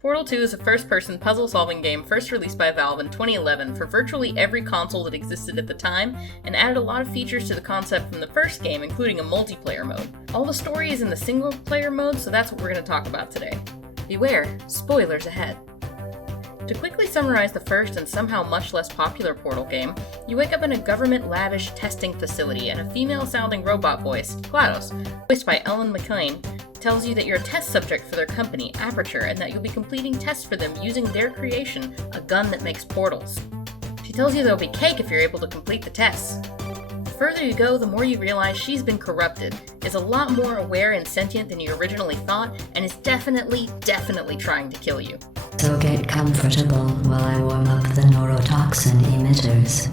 Portal 2 is a first-person puzzle-solving game first released by Valve in 2011 for virtually every console that existed at the time, and added a lot of features to the concept from the first game, including a multiplayer mode. All the story is in the single-player mode, so that's what we're going to talk about today. Beware, spoilers ahead. To quickly summarize the first and somehow much less popular Portal game, you wake up in a government-lavish testing facility, and a female-sounding robot voice, GLaDOS, voiced by Ellen McLain, tells you that you're a test subject for their company, Aperture, and that you'll be completing tests for them using their creation, a gun that makes portals. She tells you there'll be cake if you're able to complete the tests. The further you go, the more you realize she's been corrupted, is a lot more aware and sentient than you originally thought, and is definitely trying to kill you. So get comfortable while I warm up the neurotoxin emitters.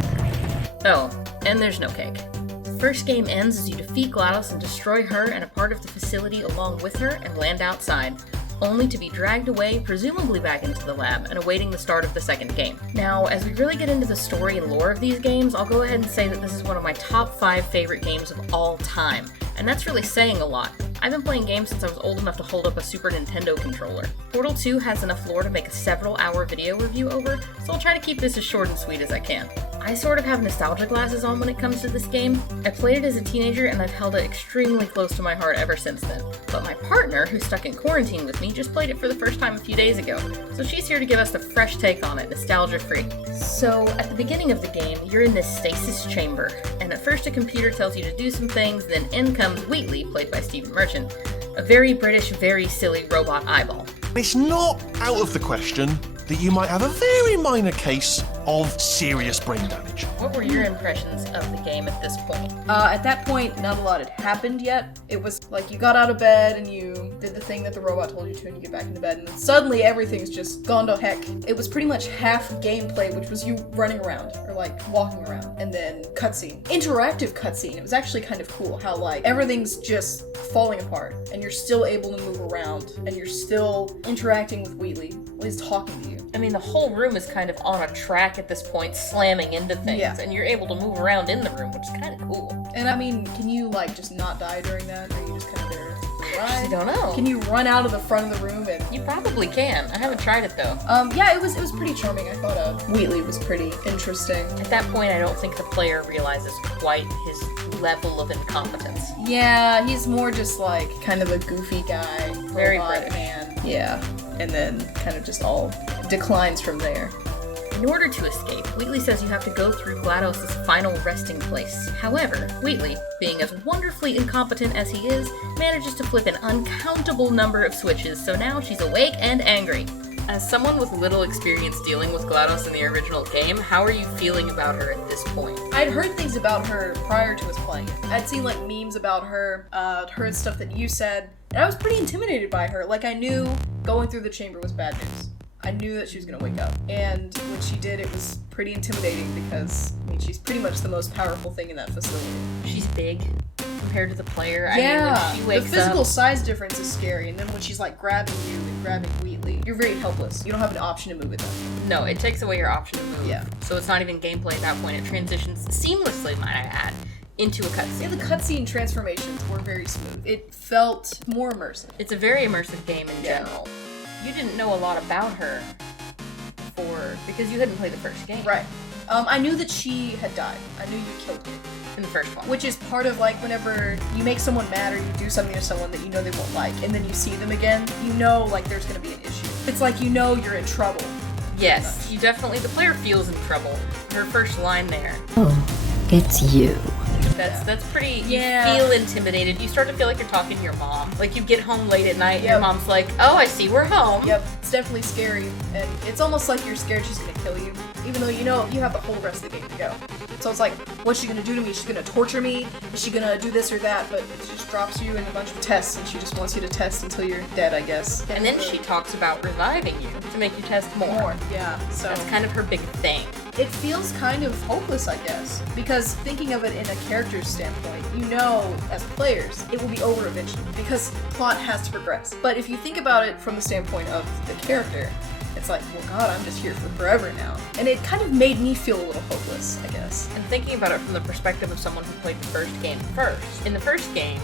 Oh, and there's no cake. The first game ends as you defeat GLaDOS and destroy her and a part of the facility along with her and land outside, only to be dragged away, presumably back into the lab, and awaiting the start of the second game. Now, as we really get into the story and lore of these games, I'll go ahead and say that this is one of my top 5 favorite games of all time, and that's really saying a lot. I've been playing games since I was old enough to hold up a Super Nintendo controller. Portal 2 has enough lore to make a several-hour video review over, so I'll try to keep this as short and sweet as I can. I sort of have nostalgia glasses on when it comes to this game. I played it as a teenager and I've held it extremely close to my heart ever since then. But my partner, who's stuck in quarantine with me, just played it for the first time a few days ago, so she's here to give us a fresh take on it, nostalgia-free. So, at the beginning of the game, you're in this stasis chamber, and at first a computer tells you to do some things, then in comes Wheatley, played by Stephen Merchant, a very British, very silly robot eyeball. It's not out of the question that you might have a very minor case of serious brain damage. What were your impressions of the game at this point? At that point, not a lot had happened yet. It was like you got out of bed and you did the thing that the robot told you to, and you get back into bed, and then suddenly everything's just gone to heck. It was pretty much half gameplay, which was you running around, or like walking around, and then cutscene. Interactive cutscene. It was actually kind of cool how like everything's just falling apart, and you're still able to move around, and you're still interacting with Wheatley. He's talking to you. I mean, the whole room is kind of on a track at this point, slamming into things, and you're able to move around in the room, which is kind of cool. And I mean, can you like just not die during that, or are you just kind of there? I don't know. Can you run out of the front of the room and... You probably can. I haven't tried it though. Yeah, it was pretty charming. I thought Wheatley was pretty interesting. At that point, I don't think the player realizes quite his level of incompetence. Yeah, he's more just like kind of a goofy guy, very robot British. man. Yeah, and then kind of just all declines from there. In order to escape, Wheatley says you have to go through GLaDOS' final resting place. However, Wheatley, being as wonderfully incompetent as he is, manages to flip an uncountable number of switches, so now she's awake and angry. As someone with little experience dealing with GLaDOS in the original game, how are you feeling about her at this point? I'd heard things about her prior to us playing it. I'd seen like memes about her, heard stuff that you said, and I was pretty intimidated by her. Like I knew going through the chamber was bad news. I knew that she was gonna wake up, and when she did, it was pretty intimidating because, I mean, she's pretty much the most powerful thing in that facility. She's big compared to the player. I Yeah, mean, when she wakes the physical up, size difference is scary, and then when she's like grabbing you and grabbing Wheatley, you're very helpless. You don't have an option to move it then. no, it takes away your option to move. Yeah. So it's not even gameplay at that point. It transitions seamlessly, might I add, into a cutscene. Yeah, the cutscene transformations were very smooth. It felt more immersive. It's a very immersive game in general. You didn't know a lot about her because you hadn't played the first game. Right. I knew that she had died. I knew you killed her. In the first one. Which is part of like whenever you make someone mad or you do something to someone that you know they won't like, and then you see them again, you know like there's gonna be an issue. It's like you know you're in trouble. Yes, you definitely, the player feels in trouble. Her first line there. Oh, it's you. That's pretty, Yeah. you feel intimidated. You start to feel like you're talking to your mom. Like you get home late at night and your Yep. mom's like, oh, I see, we're home. Yep, it's definitely scary, and it's almost like you're scared she's gonna kill you, even though you know you have the whole rest of the game to go. So it's like, what's she gonna do to me? She's gonna torture me? Is she gonna do this or that? But she just drops you in a bunch of tests, and she just wants you to test until you're dead, I guess. And then she talks about reviving you to make you test more. Yeah, so That's kind of her big thing. it feels kind of hopeless, I guess, because thinking of it in a character's standpoint, you know, as players, it will be over eventually, because plot has to progress. But if you think about it from the standpoint of the character, it's like, well, God, I'm just here for forever now. And it kind of made me feel a little hopeless, I guess. And thinking about it from the perspective of someone who played the first game first, in the first game,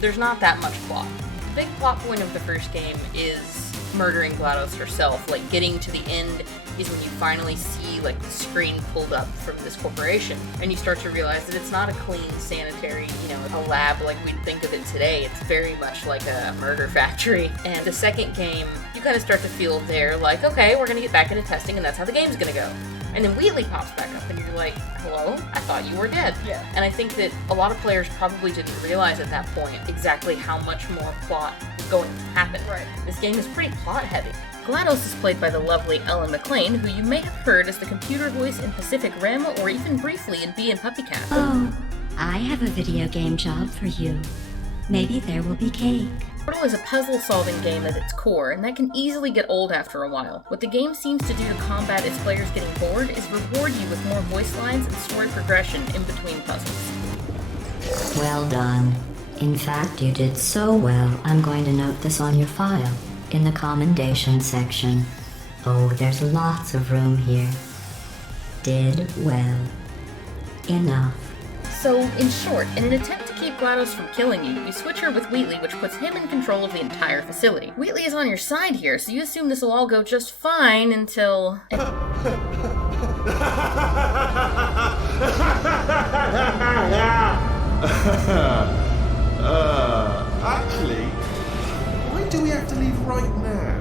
there's not that much plot. The big plot point of the first game is murdering GLaDOS herself. Like, getting to the end is when you finally see, like, the screen pulled up from this corporation, and you start to realize that it's not a clean, sanitary, a lab like we'd think of it today. It's very much like a murder factory. And the second game, you kind of start to feel there, like, okay, we're gonna get back into testing, and that's how the game's gonna go. And then Wheatley pops back up, and you're like, hello? I thought you were dead. Yeah. And I think that a lot of players probably didn't realize at that point exactly how much more plot was going to happen. Right. This game is pretty plot-heavy. GLaDOS is played by the lovely Ellen McLean, who you may have heard as the computer voice in Pacific Rim, or even briefly in Bee and PuppyCat. Oh, I have a video game job for you. Maybe there will be cake. Portal is a puzzle-solving game at its core, and that can easily get old after a while. What the game seems to do to combat its players getting bored is reward you with more voice lines and story progression in between puzzles. Well done. In fact, you did so well, I'm going to note this on your file, in the commendation section. Oh, there's lots of room here. Did well. Enough. So, in short, in an attempt to keep GLaDOS from killing you, you switch her with Wheatley, which puts him in control of the entire facility. Wheatley is on your side here, so you assume this will all go just fine until... Actually, why do we have to leave right now?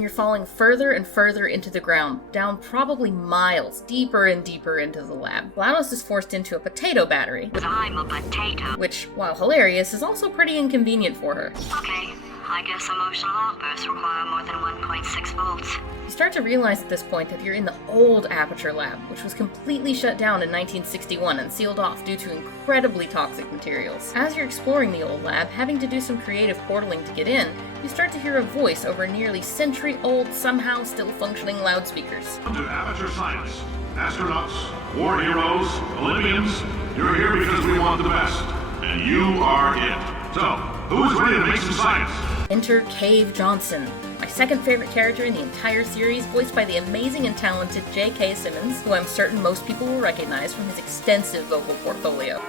You're falling further and further into the ground, down probably miles, deeper and deeper into the lab. GLaDOS is forced into a potato battery, I'm a potato. which, while hilarious, is also pretty inconvenient for her. Okay, I guess emotional outbursts require more than 1.6 volts. You start to realize at this point that you're in the old Aperture Lab, which was completely shut down in 1961 and sealed off due to incredibly toxic materials. As you're exploring the old lab, having to do some creative portaling to get in, you start to hear a voice over nearly century-old, somehow still functioning loudspeakers. Welcome to Amateur Science. Astronauts, war heroes, Olympians, you're here because we want the best. And you are it. So, who is ready to make some science? Enter Cave Johnson, my second favorite character in the entire series, voiced by the amazing and talented J.K. Simmons, who I'm certain most people will recognize from his extensive vocal portfolio.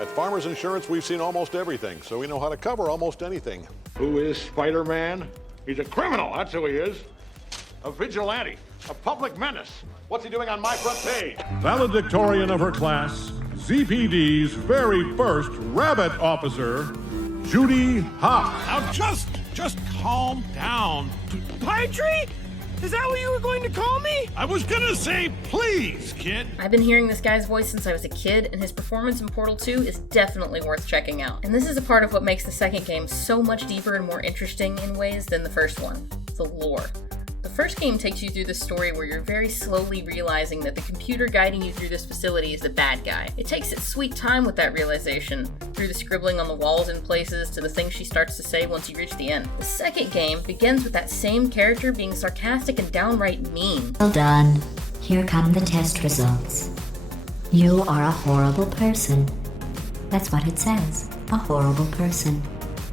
At Farmers Insurance, we've seen almost everything, so we know how to cover almost anything. Who is Spider-Man? He's a criminal, that's who he is. A vigilante, a public menace. What's he doing on my front page? Valedictorian of her class, ZPD's very first rabbit officer, Judy Hopps. Now just calm down. Pine Tree? Is that what you were going to call me? I was gonna say please, kid. I've been hearing this guy's voice since I was a kid, and his performance in Portal 2 is definitely worth checking out. And this is a part of what makes the second game so much deeper and more interesting in ways than the first one: the lore. The first game takes you through the story where you're very slowly realizing that the computer guiding you through this facility is the bad guy. It takes its sweet time with that realization, through the scribbling on the walls in places to the things she starts to say once you reach the end. The second game begins with that same character being sarcastic and downright mean. Well done. Here come the test results. You are a horrible person. That's what it says. A horrible person.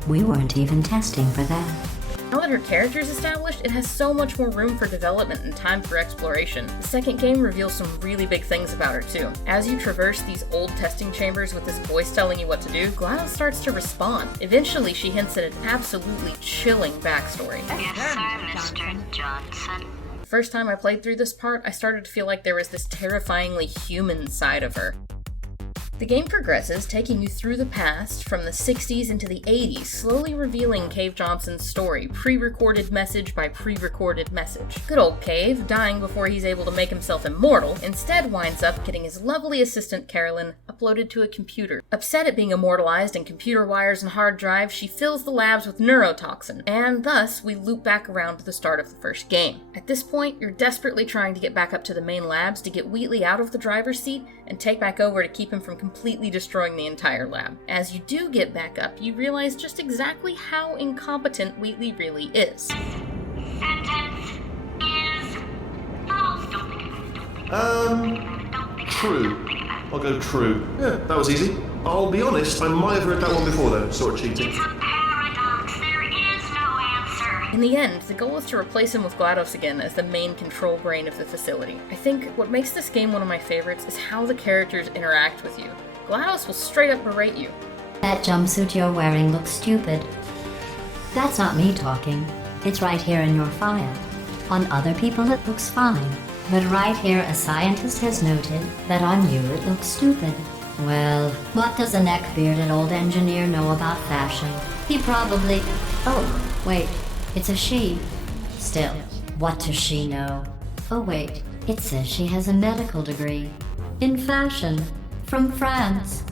We weren't even testing for that. Now that her character is established, it has so much more room for development and time for exploration. The second game reveals some really big things about her too. As you traverse these old testing chambers with this voice telling you what to do, GLaDOS starts to respond. Eventually, she hints at an absolutely chilling backstory. Yes, sir, Mr. Johnson. The first time I played through this part, I started to feel like there was this terrifyingly human side of her. The game progresses, taking you through the past, from the 60s into the 80s, slowly revealing Cave Johnson's story, pre-recorded message by pre-recorded message. Good old Cave, dying before he's able to make himself immortal, instead winds up getting his lovely assistant Carolyn uploaded to a computer. Upset at being immortalized in computer wires and hard drives, she fills the labs with neurotoxin, and thus we loop back around to the start of the first game. At this point, you're desperately trying to get back up to the main labs to get Wheatley out of the driver's seat and take back over to keep him from completely destroying the entire lab. As you do get back up, you realize just exactly how incompetent Wheatley really is. Sentence is false. Don't think about it. True. I'll go true. Yeah, that was easy. I'll be honest, I might have heard that one before though, sort of cheating. It's a paradox. There is no answer. In the end, the goal is to replace him with GLaDOS again as the main control brain of the facility. I think what makes this game one of my favorites is how the characters interact with you. GLaDOS will straight up berate you. That jumpsuit you're wearing looks stupid. That's not me talking. It's right here in your file. On other people it looks fine, but right here a scientist has noted that on you it looks stupid. Well, what does a neck-bearded old engineer know about fashion? He probably... Oh, wait, it's a she. Still, what does she know? Oh wait, it says she has a medical degree. In fashion. From France.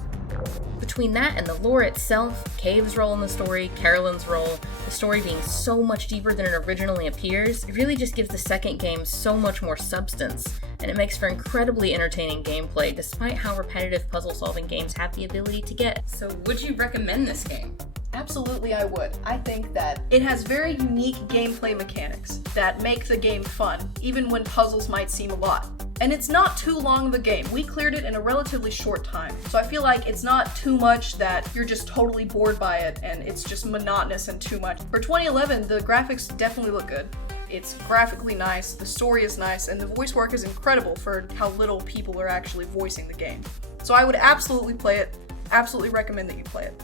Between that and the lore itself, Cave's role in the story, Carolyn's role, the story being so much deeper than it originally appears, it really just gives the second game so much more substance, and it makes for incredibly entertaining gameplay despite how repetitive puzzle-solving games have the ability to get. So would you recommend this game? Absolutely, I would. I think that it has very unique gameplay mechanics that make the game fun, even when puzzles might seem a lot. And it's not too long of a game. We cleared it in a relatively short time. So I feel like it's not too much that you're just totally bored by it and it's just monotonous and too much. For 2011, the graphics definitely look good. It's graphically nice, the story is nice, and the voice work is incredible for how little people are actually voicing the game. So I would absolutely play it, absolutely recommend that you play it.